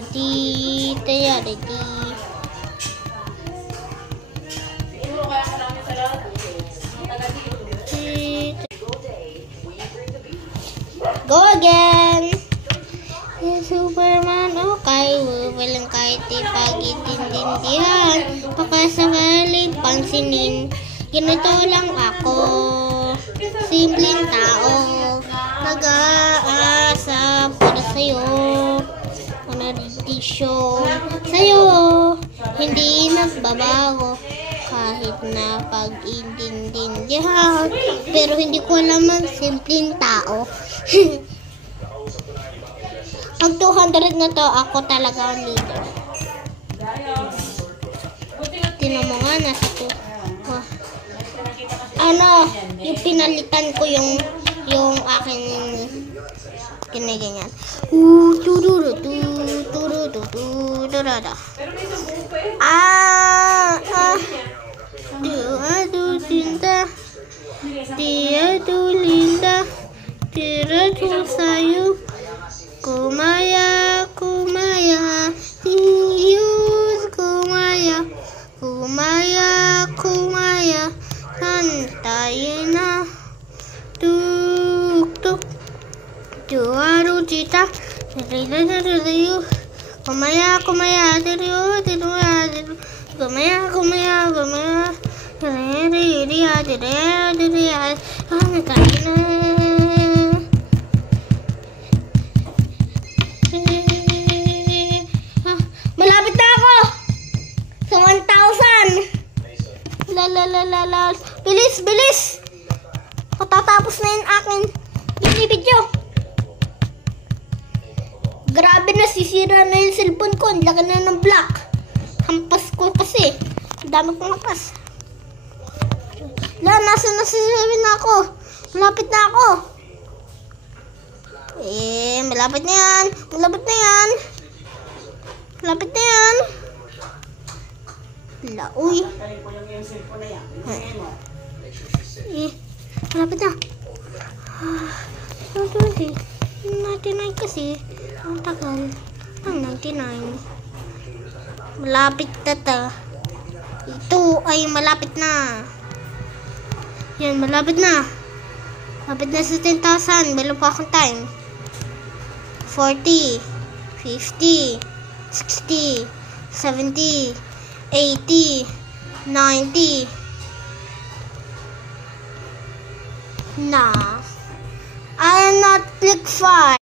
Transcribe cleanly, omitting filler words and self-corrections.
Tayarati, tayarati. Go again! Superman, okay. Walang kahit ipag-itintindihan. Pakasakaling pansinin. Ganito lang ako. Simpleng tao. Nag-aasa para sa'yo. Manadisyo sa'yo. Hindi nagbabago. Kahit na pag-itintindihan. Pero hindi ko alam ang simpleng tao. Ang 200 na to, ako talaga ang leader. Tinan mo nga, nasa to. Yung pinalitan ko yung aking kinaganyan. Dia linda, tira sa'yo. Kumaya, iyus, kumaya, santayin na, tuk, juaru cita, kumaya, malapit na ako sa 1,000. Bilis. Matatapos na yung aking video. Grabe na, sisira na yung cellphone ko. Ang laki na ng block. Hampas ko kasi. Ang dami kong hampas. Nasa 7 na ako. Malapit na ako. Malapit na yan. Malapit na yan. Uy. Malapit na. 99 kasi. Ang tagal. Ang 99. Malapit na ta. Ito ay malapit na. Yan, malapit na. Malapit na sa 10,000. Meron pa akong time. 40, 50, 60, 70, 80, 90. Nah. I am not click 5.